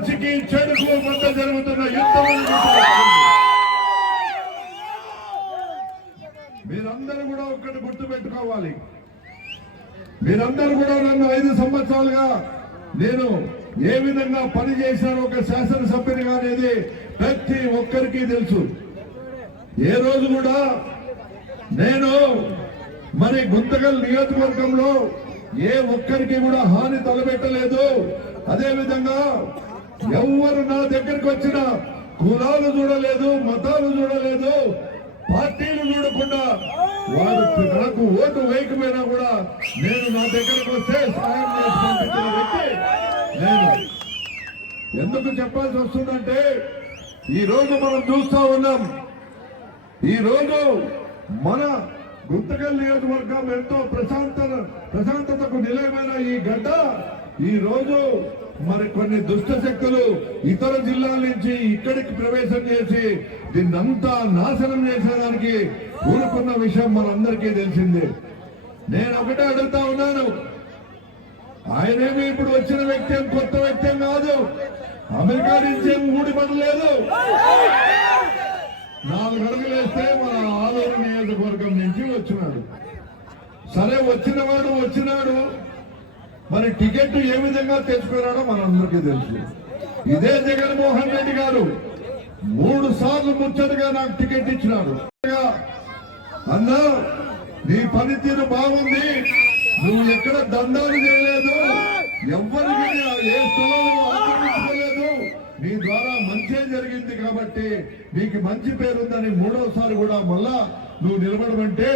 మంచికి చెడుకు మధ్య జరుగుతున్న యుద్ధం. మీరందరూ కూడా ఒక్కటి గుర్తు పెట్టుకోవాలి. మీరందరూ కూడా నన్ను 5 సంవత్సరాలుగా నేను ఏ విధంగా పనిచేశాను ఒక శాసనసభ్యునిగా అనేది ప్రతి ఒక్కరికి తెలుసు. ఏ రోజు కూడా నేను మరి గుంతకల్ నియోజకవర్గంలో ఏ ఒక్కరికి కూడా హాని తలపెట్టలేదు. అదే విధంగా ఎవరు నా దగ్గరికి వచ్చిన కులాలు చూడలేదు, మతాలు చూడలేదు, పార్టీలు చూడకుండా వాడు నాకు ఓటు వేయకపోయినా కూడా నేను నా దగ్గరకు వస్తే సహాయం చేసి పంపించిన వ్యక్తి నేను. ఎందుకు చెప్పాల్సి వస్తుందంటే ఈ రోజు మనం చూస్తా ఉన్నాం. ఈ రోజు మన గుంతకల్ నియోజకవర్గం ఎంతో ప్రశాంతతకు నిలయమైన ఈ గడ్డ ఈ రోజు మరి కొన్ని దుష్ట శక్తులు ఇతర జిల్లాల నుంచి ఇక్కడికి ప్రవేశం చేసి దీన్నంతా నాశనం చేసేదానికి ఊరుకున్న విషయం మనందరికీ తెలిసిందే. నేను ఒకటే అడుగుతా ఉన్నాను, ఆయనేమి ఇప్పుడు వచ్చిన వ్యక్తి కొత్త వ్యక్తి కాదు, అమెరికా నుంచి ఏం ఊడిపడలేదు. 4 అడుగులు వేస్తే మన ఆలూరు నియోజకవర్గం నుంచి వచ్చినాడు. సరే వచ్చినాడు, మరి టికెట్ ఏ విధంగా తెచ్చుకున్నాడో మనందరికీ తెలుసు. ఇదే జగన్మోహన్ రెడ్డి గారు 3 సార్లు ముచ్చటగా నాకు టికెట్ ఇచ్చినాడు. అన్నా నీ పనితీరు బాగుంది, నువ్వు ఎక్కడ దండాలు చేయలేదు, ఎవరికి ఏ స్థలాలు ఆక్రమించుకోలేదు, నీ ద్వారా మంచే జరిగింది కాబట్టి నీకు మంచి పేరుందని 3వసారి కూడా మళ్ళా నువ్వు నిలబడమంటే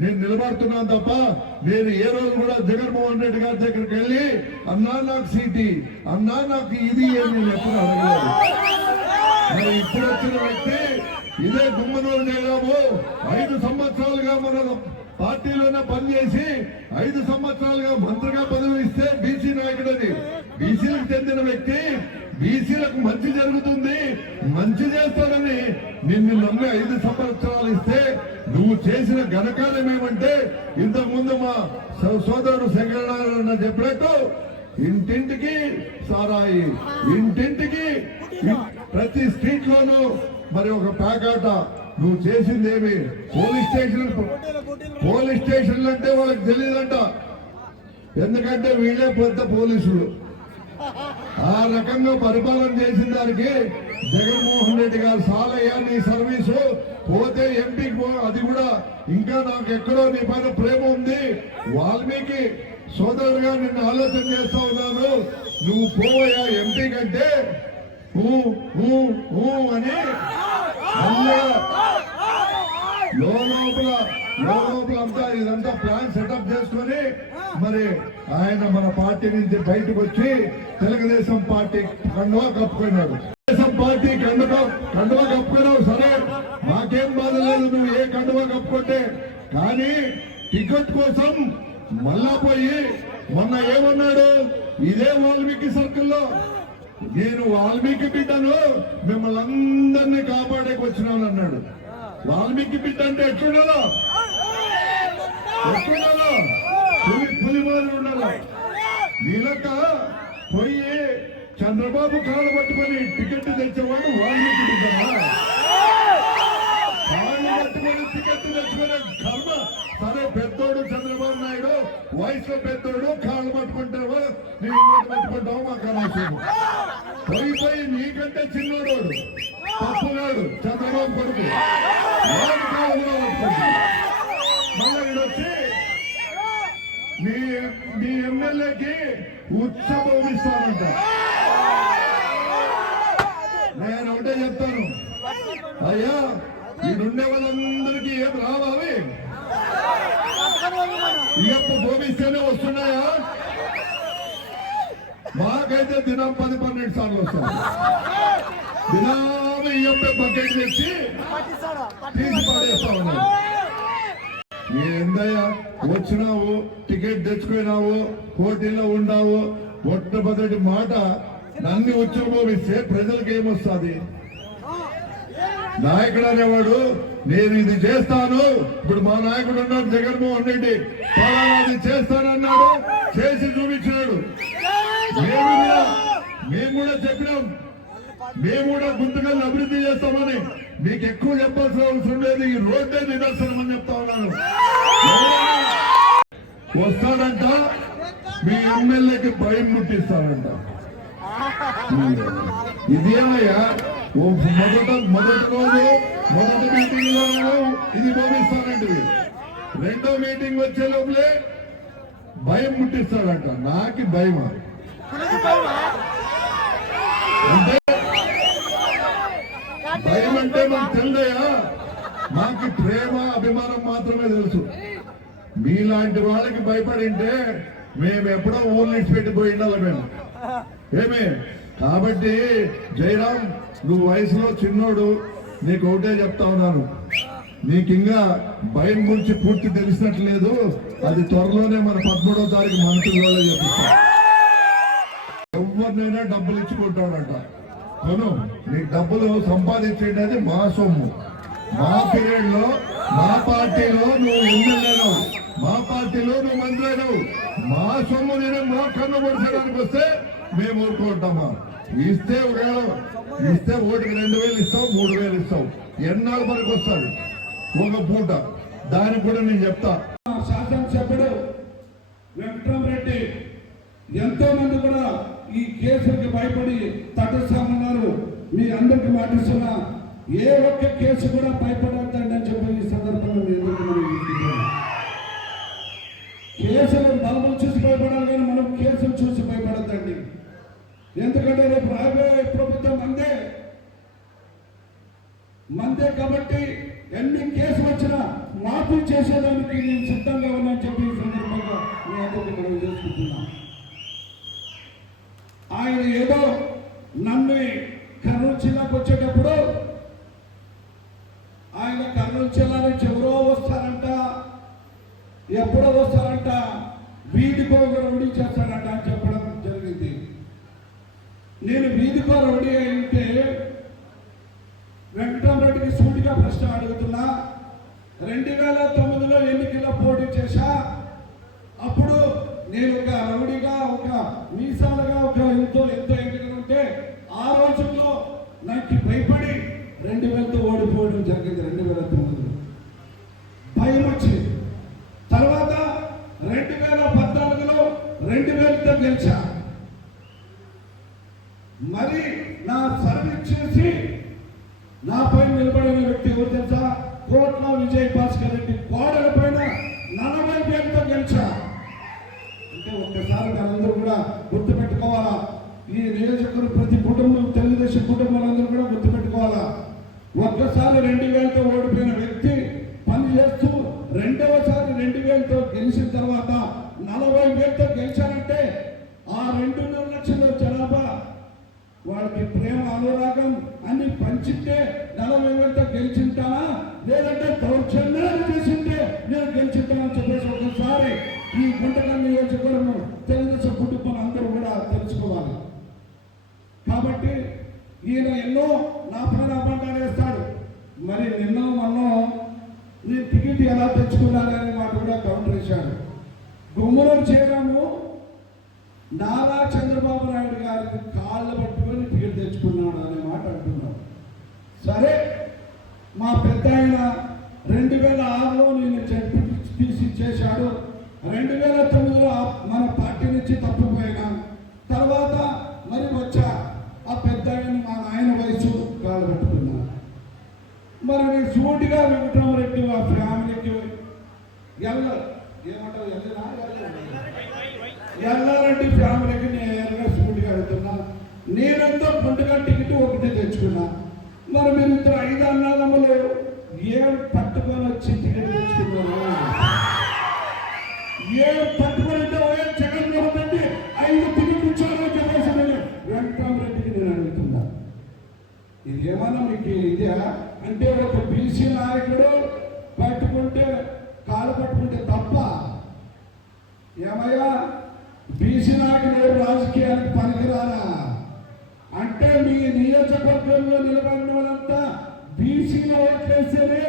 నేను నిలబడుతున్నాను తప్ప నేను ఏ రోజు కూడా జగన్మోహన్ రెడ్డి గారి దగ్గరికి వెళ్ళి అన్నా నాకు సీటీ, అన్నా నాకు ఇది అని నేను ఎప్పుడు అడగలేదు. మరి ఇప్పుడు వచ్చిన వ్యక్తి ఇదే గుమ్మనూరు జయరాము 5 సంవత్సరాలుగా మన పార్టీలోనే పనిచేసి 5 సంవత్సరాలుగా మంత్రిగా పదవి ఇస్తే బీసీ నాయకుడని, బీసీలకు చెందిన వ్యక్తి, బీసీలకు మంచి జరుగుతుంది, మంచి చేస్తాడని నిన్ను నమ్మి 5 సంవత్సరాలు ఇస్తే నువ్వు చేసిన ఘనకార్యం ఏమంటే ఇంతకుముందు మా సోదరుడు శంకరనారాయణ చెప్పినట్టు ఇంటింటికి సారాయి, ఇంటింటికి ప్రతి స్ట్రీట్ లోనూ మరి ఒక ప్యాకాట. నువ్వు చేసిందేమి? పోలీస్ స్టేషన్లు అంటే వాళ్ళకి తెలియదంట, ఎందుకంటే వీళ్ళే పెద్ద పోలీసులు. ఆ రకంగా పరిపాలన చేసిన దానికి జగన్మోహన్ రెడ్డి గారు సాలయ్య నీ సర్వీసు పోతే ఎంపీకి అది కూడా ఇంకా నాకు ఎక్కడో నీ పైన ప్రేమ ఉంది, వాల్మీకి సోదరుడుగా నిన్ను ఆలోచన చేస్తా ఉన్నాను, నువ్వు పోవయ్యా ఎంపీ కంటే అని లోపలంతా ఇదంతా ప్లాన్ సెటప్ చేసుకొని మరి ఆయన మన పార్టీ నుంచి బయటకు వచ్చి తెలుగుదేశం పార్టీ కండువా కప్పుకున్నాడు. తెలుగుదేశం పార్టీ కండువా కప్పుకున్నావు, సరే మాకేం బాధ లేదు నువ్వు ఏ కండువా కప్పుకుంటే, కానీ టికెట్ కోసం మళ్ళా పోయి మొన్న ఏమన్నాడు, ఇదే వాల్మీకి సర్కిల్లో నేను వాల్మీకి బిడ్డను మిమ్మల్ని అందరినీ కాపాడేకి వచ్చినాను అన్నాడు. వాల్మీకి బిడ్డ అంటే ఎట్లుండాలో పులిమారి ఉండాలి. వీళ్ళక పోయి చంద్రబాబు కాళ్ళు పట్టుకొని టికెట్ తెచ్చేవాడు వాల్మీకి బిడ్డనా? కాళ్ళు పట్టుకొని టికెట్ తెచ్చుకునే కర్మ. సరే పెద్దోడు చంద్రబాబు నాయుడు వయసులో పెద్దోడు, కాళ్ళు పట్టుకుంటావా నీ ఇంకోటి పట్టుకుంటావు మాకు అనవసరం. పోయి నీకంటే చిన్నోడు తప్పుగాడు చంద్రబాబు కొడుకు మళ్ళీ వచ్చి మీ ఎమ్మెల్యేకి ఉత్సవం ఇస్తానంట. నేను ఒకటే చెప్తాను, అయ్యా ఈడుండే వాళ్ళందరికీ ఏం రావాలి, ఇయప్ప భూమిస్తేనే వస్తున్నాయా? మాకైతే దినం 10-12 సార్లు వస్తాయి. దినాలు ఇయప్ప బకెట్ తెచ్చి తీసి పడేస్తా ఉన్నావు. ఏందయ్యా వచ్చినావు, టికెట్ తెచ్చుకున్నావు, పోటీలో ఉన్నావు, మొట్టమొదటి మాట నన్ను ఉచ్చబోమిస్తే ప్రజలకు ఏమొస్తుంది? నాయకుడు అనేవాడు నేను ఇది చేస్తాను, ఇప్పుడు మా నాయకుడు ఉన్నాడు జగన్మోహన్ రెడ్డి, పలానాది చేస్తానన్నాడు, చేసి చూపించాడు. మేము కూడా చెప్పినాం, మేము కూడా గుంతకల్ని అభివృద్ధి చేస్తామని. మీకు ఎక్కువ చెప్పాల్సిన అవసరం లేదు, ఈ రోడ్డే నిదర్శనం అని చెప్తా ఉన్నాను. వస్తాడంట, మీ ఎమ్మెల్యేకి భయం ముట్టిస్తాడంట. ఇదేమయ్యా, మొదటి రోజు మొదటి మీటింగ్ లో ఇది బోధిస్తానండి, రెండో మీటింగ్ వచ్చే లోపలే భయం ముట్టిస్తాడంట. నాకు భయం అంటే భయం అంటే మాకు తెలియదయా, మాకు ప్రేమ అభిమానం మాత్రమే తెలుసు. మీలాంటి వాళ్ళకి భయపడింటే మేము ఎప్పుడో ఊర్లు ఇచ్చిపెట్టిపోయి ఉండాలి మేము ఏమే. కాబట్టి జయరాం, నువ్వు వయసులో చిన్నోడు, నీకు ఒకటే చెప్తా ఉన్నాను, నీకు ఇంకా భయం గురించి పూర్తి తెలిసినట్లేదు. అది త్వరలోనే మన 13వ తారీఖు మంత్రులలో చెప్పిస్తాం. ఎవరినైనా డబ్బులు ఇచ్చుకుంటాడంట. కొను, నీకు డబ్బులు సంపాదించేది మా సొమ్ము. మా పీరియడ్ లో మా పార్టీలో నువ్వు ఎమ్మెల్యేను, మా పార్టీలో నువ్వు మంత్రిను. మా సొమ్ము నేను మా కన్ను పొడిచడానికి వస్తే మేము ఊరుకుంటామా? ఇస్తే ఇస్తే ఓటుకి 2000 ఇస్తావు, 3000 ఇస్తావు. ఎన్నాళ్ళు మనకు వస్తుంది ఒక పూట? దానికి కూడా నేను చెప్తా. శాసనసభ్యుడు వెంకటరామరెడ్డి ఎంతో మంది కూడా ఈ కేసులకి భయపడి తటస్థామన్నారు. మీ అందరికి మాటిస్తున్నా, ఏ ఒక్క కేసు కూడా భయపడద్దండి అని చెప్పి ఈ సందర్భంగా కేసులు బలములు చూసి భయపడాలి, కానీ మనం కేసులు చూసి భయపడద్దండి. ఎందుకంటే రేపు రాబోయే ప్రభుత్వం మందే కాబట్టి ఎన్ని కేసులు వచ్చినా మాఫీ చేసేదానికి నేను సిద్ధంగా ఉన్నానని చెప్పి ఈ సందర్భంగా మీ అందరికీ మనం చేసుకుంటున్నాం. ఆయన ఏదో నన్ను కర్నూలు జిల్లాకు వచ్చేటప్పుడు ఆయన కర్నూలు జిల్లా నుంచి ఎవరో వస్తారంట, ఎప్పుడో వస్తారంట, వీధికో రౌడీ చేస్తాడంట అని చెప్పడం జరిగింది. నేను వీధికో రౌడీ అయితే వెంకటరామరెడ్డికి సూటిగా ప్రశ్న అడుగుతున్నా. 2009లో ఎన్నికల్లో పోటీ చేశా. అప్పుడు నేను ఒక రౌడీగా, ఒక మీసాలుగా, ఒక ఎంతో ఎన్నికలు ఉంటే ఆ రోజుల్లో నాకు భయపడి 2000తో ఓడిపోవడం జరిగింది. 2009లో భయం వచ్చింది. తర్వాత 2014లో 2000తో గెలిచా. మరి నా సర్వీస్ చేసి నా పైన నిలబడిన వ్యక్తి ఎవరు తెలుసా? కోట్ల విజయ్ భాస్కర్ రెడ్డి కోడల పైన 40,000తో గెలిచా. అంటే ఒక్కసారి వాళ్ళందరూ కూడా గుర్తుపెట్టుకోవాలా. ఈ నియోజకవర్గం ప్రతి కుటుంబం, తెలుగుదేశం కుటుంబాలందరూ కూడా గుర్తుపెట్టుకోవాలా. ఒక్కసారి 2000తో ఓడిపోయిన వ్యక్తి పని చేస్తూ రెండవసారి 2000తో గెలిచిన తర్వాత 40,000తో గెలిచారంటే ఆ 2.5 లక్షల జనాభా వాళ్ళకి ప్రేమ, అనురాగం అన్ని పంచితే 40,000తో గెలిచింటానా, లేదంటే దౌర్జన్యాలు చేసింటే నేను గెలిచింటానని చెప్పేసి ఒకసారి ఈ గుంటకల్ నియోజకవర్గం తెలుగుదేశం కుటుంబం అందరూ కూడా తెలుసుకోవాలి. కాబట్టి ఈయన ఎన్నో నా పైన అబద్ధాలు వేస్తాడు. మరి నిన్న మొన్న నేను టికెట్ ఎలా తెచ్చుకున్నానని మాట కూడా కౌంటర్ వేశాడు. గుమ్మూరు చేయడము నారా చంద్రబాబు నాయుడు గారి కాళ్ళు పట్టుకొని టికెట్ తెచ్చుకున్నాడు అనే మాట అంటున్నాడు. సరే, మా పెద్ద ఆయన 2006లో నేను జడ్పీటీసీ చేశాడు. 2009లో మన పార్టీ నుంచి తప్పిపోయినా. తర్వాత మరి వచ్చా. ఆ పెద్ద ఆయన మా నాయన వయసు కాళ్ళు పట్టుకున్నా. మరి నేను సూటిగా వెంకటరామరెడ్డి ఆ ఫ్యామిలీకి ఏమంటారు ఎల్లారెడ్డి ఫ్యామిలీకి నేను సూటిగా వెళ్తున్నా. నేనంతా గుంటగా టికెట్ ఒకటి తెచ్చుకున్నా. మరి మీరు ఇద్దరు 5 అన్నదమ్ములు ఏం పట్టుకొని వచ్చి టికెట్ తెచ్చుకున్నాను? ఏం పట్టుకొని జగన్మోహన్ రెడ్డి 5 టికెట్ ఇచ్చారో చెప్పేసి వెంకటరామరెడ్డికి నేను అడుగుతున్నా. ఇది ఏమన్నా మీకు ఇదే అంటే ఒక బీసీ నాయకుడు పట్టుకుంటే కాలు పట్టుకుంటే తప్ప? ఏమయ్యా, బీసీ నాయకుడు రాజకీయానికి పనికిరానా? అంటే మీ నియోజకవర్గంలో నిలబడిన వాళ్ళంతా బీసీలో ఓట్లేస్తేనే,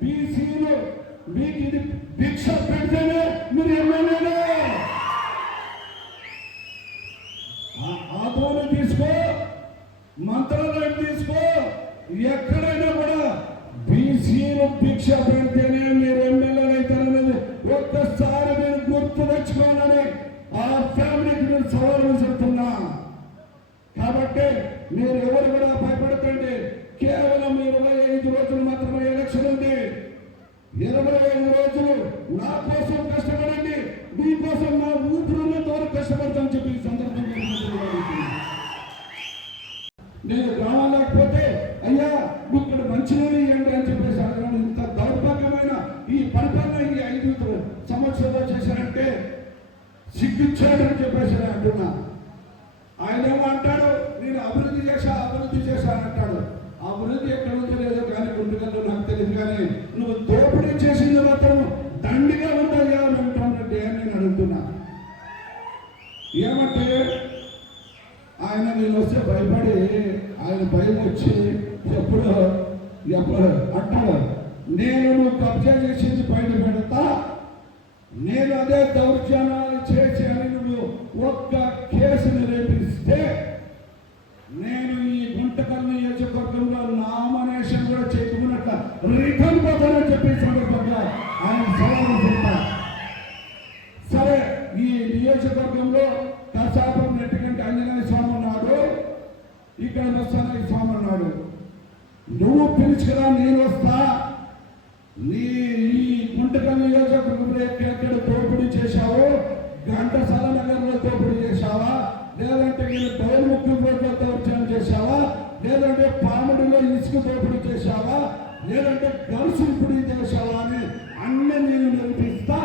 బీసీలు మీకు ఇది భిక్ష పెడితేనే మీరు ఎమ్మెల్యేలే. ఆ ధోరణి తీసుకో. మంత్రాలయం తీసుకో, ఎక్కడైనా కూడా బీసీలు భిక్ష పెడితేనే మీరు ఎమ్మెల్యేలు అవుతారనేది ఒక్కసారి మీరు గుర్తు తెచ్చుకోవాలని ఆ ఫ్యామిలీకి నేను సవాలు విసురుతున్నా. కాబట్టి మీరు ఎవరు కూడా భయపడకండి. కేవలం 25 రోజులు మాత్రమే ఎలక్షన్ ఉంది. 25 రోజులు నా కోసం కష్టపడండి, మీకోసం నా ఊపిరున్నంత వరకు కష్టపడతాను చెప్పి ఈ సందర్భంగా నేను గ్రామం లేకపోతే అయ్యా ఇక్కడ మంచినీళ్ళు ఇవ్వండి అని చెప్పేసి అడగడం ఇంత దౌర్భాగ్యమైన ఈ పరిపాలన ఈ 5 సంవత్సరాలు చేశారంటే సిగ్గిచ్చాడని చెప్పేసి అంటున్నా. ఆయన ఏమో అంటాడు నేను అభివృద్ధి చేశానంటాడు. అభివృద్ధి ఎక్కడ ఉందో లేదో కానీ గుంటుకల్లో నాకు తెలియదు, కానీ నువ్వు దోపిడీ చేసింది మాత్రం దండిగా ఉండాలి అని అంటున్నట్టు అని నేను అడుగుతున్నా. ఏమంటే ఆయన నేను వస్తే భయపడి ఆయన భయం వచ్చి ఎప్పుడు అంటాడు నేను నువ్వు కబ్జా చేసేసి బయట పెడతా, నేను అదే దౌర్జన్యాలు చేసి అని నువ్వు ఒక్క కేసుని రేపిస్తే నేను ఈ గుంటకల్ నియోజకవర్గంలో నామినేషన్ కూడా చేసుకున్నట్ల రిటర్న్ పోతానని చెప్పి సందర్భంగా ఆయన సవాలు చేస్తా. సరే, ఈ నియోజకవర్గంలో కసాపం నెట్టికంటే ఆంజనేయ స్వామి ఉన్నాడు, ఇక్కడ వస్తానని స్వామి ఉన్నాడు. నువ్వు పిలుచుకురా, నేను వస్తా. నీ ఈ గుంటకల్ నియోజకవర్గంలో ఎక్కడ దోపిడీ చేశావు, ఘంటసాల నగర్లో దోపిడీ చేశావా, లేదంటే నేను బయలుముక్కు రోడ్లో దౌర్జన్యం చేశావా, లేదంటే పాముడిలో ఇసుక దోపిడీ చేశావా, లేదంటే గరుసు పొడి చేశావా అని అన్నీ నేను నిరూపిస్తా.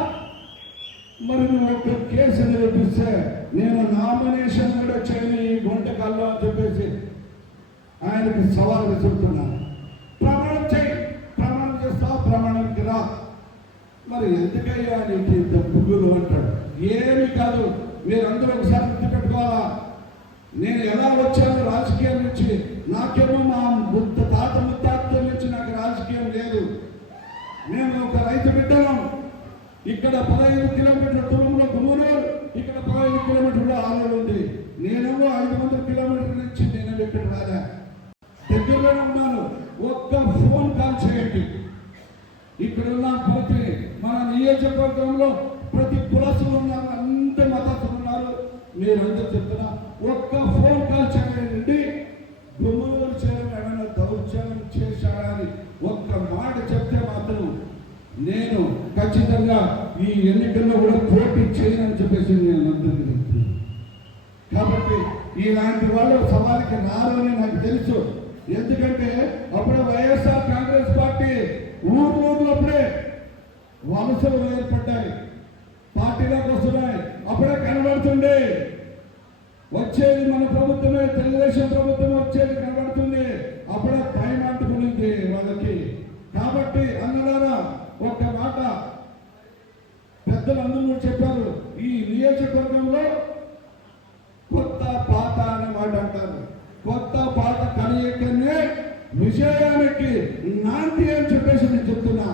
మరి నువ్వు ఒక కేసు నిరూపిస్తే నేను నామినేషన్ కూడా చేయను ఈ గుంటకల్లో అని చెప్పేసి ఆయనకి సవాల్ విసురుతున్నాను. ప్రమాణం చేయి, ప్రమాణం చేస్తావు, ప్రమాణానికి రా. మరి ఎందుకయ్యా నీకు ఇంత పువ్వులు అంటాడు. ఏమి కాదు, మీరందరూ ఒకసారి గుర్తుపెట్టుకోవాలా. నేను ఎలా వచ్చాను రాజకీయం నుంచి, నాకేమో మా ముత్తాతల నుంచి నాకు రాజకీయం లేదు. నేను ఒక రైతు బిడ్డను. ఇక్కడ 15 కిలోమీటర్ల దూరంలో గుమ్మూరు, ఇక్కడ 15 కిలోమీటర్ల ఆలయం ఉంది. నేనేమో 500 కిలోమీటర్ల నుంచి నేను ఇక్కడ రాలే, దగ్గరలోనే ఉన్నాను. ఒక్క ఫోన్ కాల్ చేయండి. ఇక్కడ ఉన్న ప్రతి మన నియోజకవర్గంలో ప్రతి కులసులు ఉన్నారు, అంత మతస్థులు ఉన్నారు. మీరందరూ చెప్తున్నా ఒక్క ఫోన్ కాల్ చేయండి. గుమ్మూరు చేయడం ఏమైనా దౌర్జన్యం చేశాడని ఒక్క మాట చెప్తే మాత్రం నేను ఖచ్చితంగా ఈ ఎన్నికల్లో కూడా పోటీ చేయనని చెప్పేసి నేను అందరికీ చెప్తున్నాను. కాబట్టి ఇలాంటి వాళ్ళు సవాలుకి రారని నాకు తెలుసు. ఎందుకంటే అప్పుడే వైఎస్ఆర్ కాంగ్రెస్ పార్టీ ఊర్లోప్పుడే వలసలు ఏర్పడ్డాయి, పార్టీలోకి వస్తున్నాయి. అప్పుడే కనబడుతుంది వచ్చేది మన ప్రభుత్వమే, తెలుగుదేశం ప్రభుత్వమే వచ్చేది కనబడుతుంది. అప్పుడే టైం అంటుకునింది వాళ్ళకి. కాబట్టి అన్నలారా ఒక్క మాట పెద్దలందరూ చెప్పారు, ఈ నియోజకవర్గంలో కొత్త పాత అనే మాట అంటారు. కొత్త పాత కలయికనే విజయానికి నాంది అని చెప్పేసి నేను చెప్తున్నా.